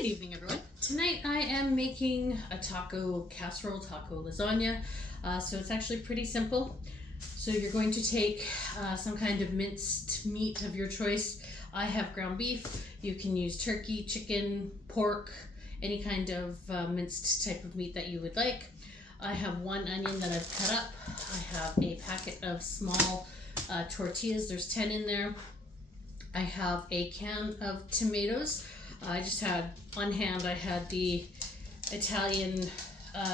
Good evening, everyone. Tonight I am making a taco casserole, taco lasagna. So it's actually pretty simple. So you're going to take some kind of minced meat of your choice. I have ground beef. You can use turkey, chicken, pork, any kind of minced type of meat that you would like. I have one onion that I've cut up. I have a packet of small tortillas. There's 10 in there. I have a can of tomatoes. I just had on hand, I had the Italian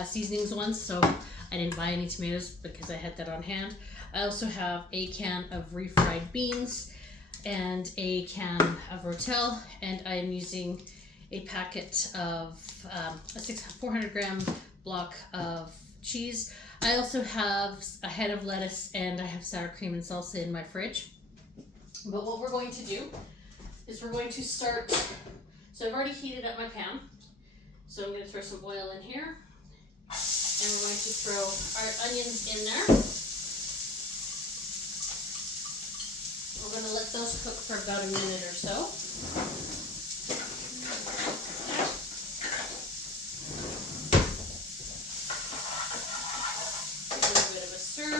seasonings ones, so I didn't buy any tomatoes because I had that on hand. I also have a can of refried beans and a can of rotel, and I am using a packet of a 400 gram block of cheese. I also have a head of lettuce and I have sour cream and salsa in my fridge. But what we're going to do is we're going to start. So I've already heated up my pan. So I'm going to throw some oil in here. And we're going to throw our onions in there. We're going to let those cook for about a minute or so. Give it a bit of a stir.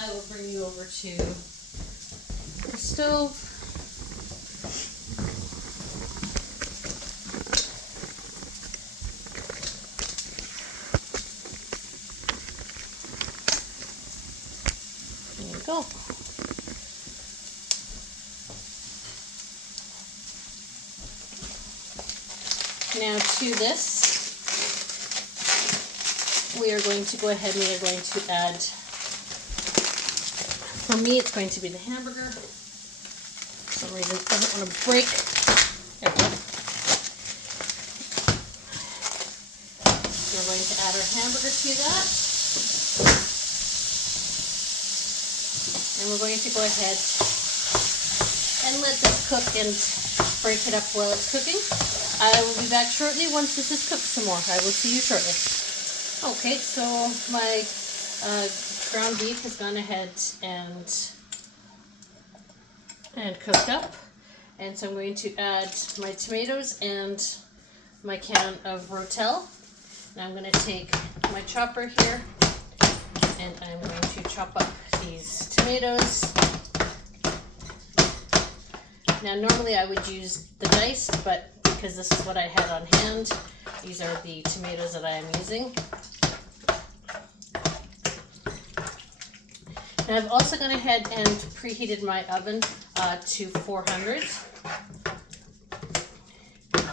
I will bring you over to the stove. There you go. Now to this, we are going to go ahead and we are going to add, for me it's going to be the hamburger. For some reason it doesn't want to break. There we go. So we're going to add our hamburger to that. And we're going to go ahead and let this cook and break it up while it's cooking. I will be back shortly once this is cooked some more. I will see you shortly. Okay, so my ground beef has gone ahead and cooked up. And so I'm going to add my tomatoes and my can of rotel. Now I'm going to take my chopper here and I'm going to chop up these tomatoes. Now normally I would use the dice, but because this is what I had on hand, these are the tomatoes that I am using. Now I've also gone ahead and preheated my oven to 400.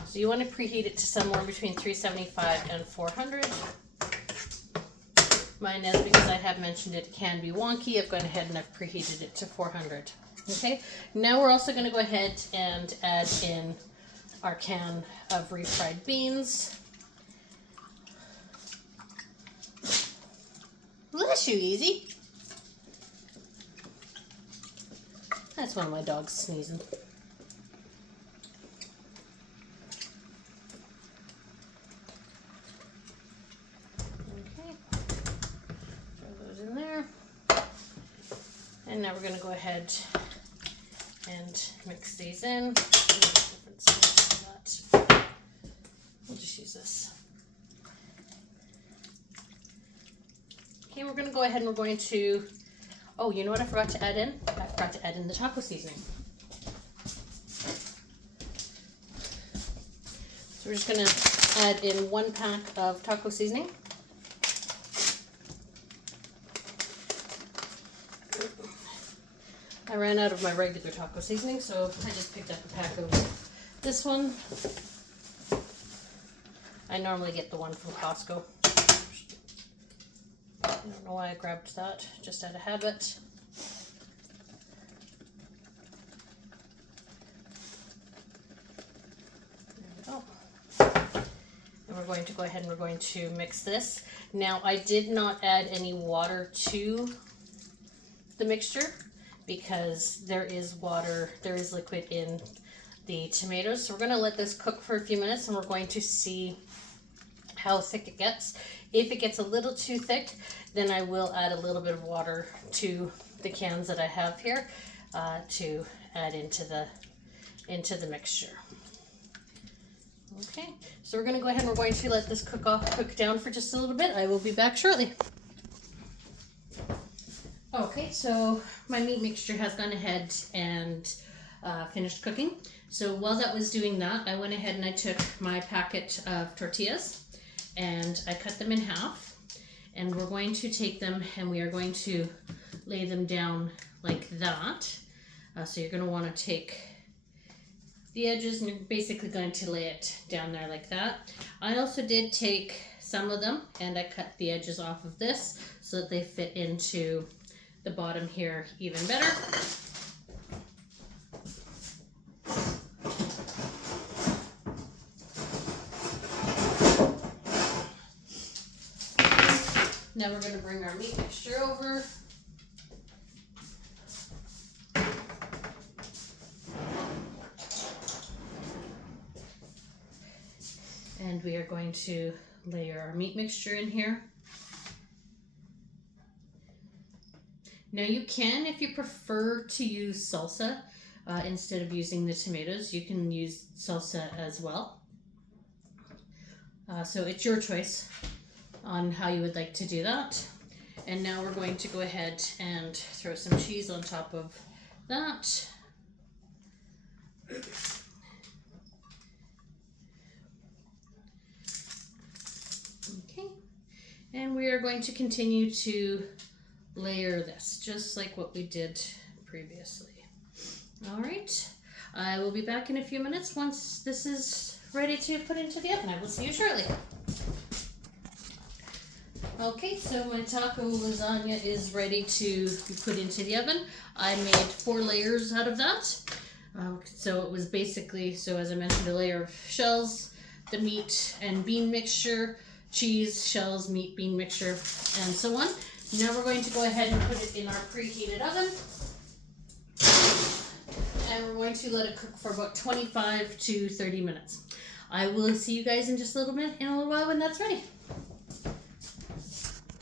So you want to preheat it to somewhere between 375 and 400. Mine is, because I have mentioned it can be wonky, I've gone ahead and I've preheated it to 400. Okay, now we're also going to go ahead and add in our can of refried beans. Bless you, Easy. That's one of my dogs sneezing. And now we're going to go ahead and mix these in. We'll just use this. Okay, we're going to go ahead and we're going to, oh, you know what I forgot to add in? I forgot to add in the taco seasoning. So we're just going to add in 1 pack of taco seasoning. I ran out of my regular taco seasoning, so I just picked up a pack of this one. I normally get the one from Costco. I don't know why I grabbed that, just out of habit. There we go. And we're going to go ahead and we're going to mix this. Now, I did not add any water to the mixture, because there is water, there is liquid in the tomatoes. So we're going to let this cook for a few minutes and we're going to see how thick it gets. If it gets a little too thick, then I will add a little bit of water to the cans that I have here to add into the mixture. Okay, so we're going to go ahead and we're going to let this cook down for just a little bit. I will be back shortly. Okay, so my meat mixture has gone ahead and finished cooking. So while that was doing that, I went ahead and I took my packet of tortillas and I cut them in half. And we're going to take them and we are going to lay them down like that. So you're going to want to take the edges and you're basically going to lay it down there like that. I also did take some of them and I cut the edges off of this so that they fit into the bottom here even better. Now we're going to bring our meat mixture over. And we are going to layer our meat mixture in here. Now you can, if you prefer to use salsa instead of using the tomatoes, you can use salsa as well. So it's your choice on how you would like to do that. And now we're going to go ahead and throw some cheese on top of that. Okay, and we are going to continue to layer this just like what we did previously. All right, I will be back in a few minutes once this is ready to put into the oven. I will see you shortly. Okay, so my taco lasagna is ready to be put into the oven. I made 4 layers out of that. So it was basically, so as I mentioned, a layer of shells, the meat and bean mixture, cheese, shells, meat, bean mixture, and so on. Now we're going to go ahead and put it in our preheated oven. And we're going to let it cook for about 25 to 30 minutes. I will see you guys in just a little bit, in a little while when that's ready.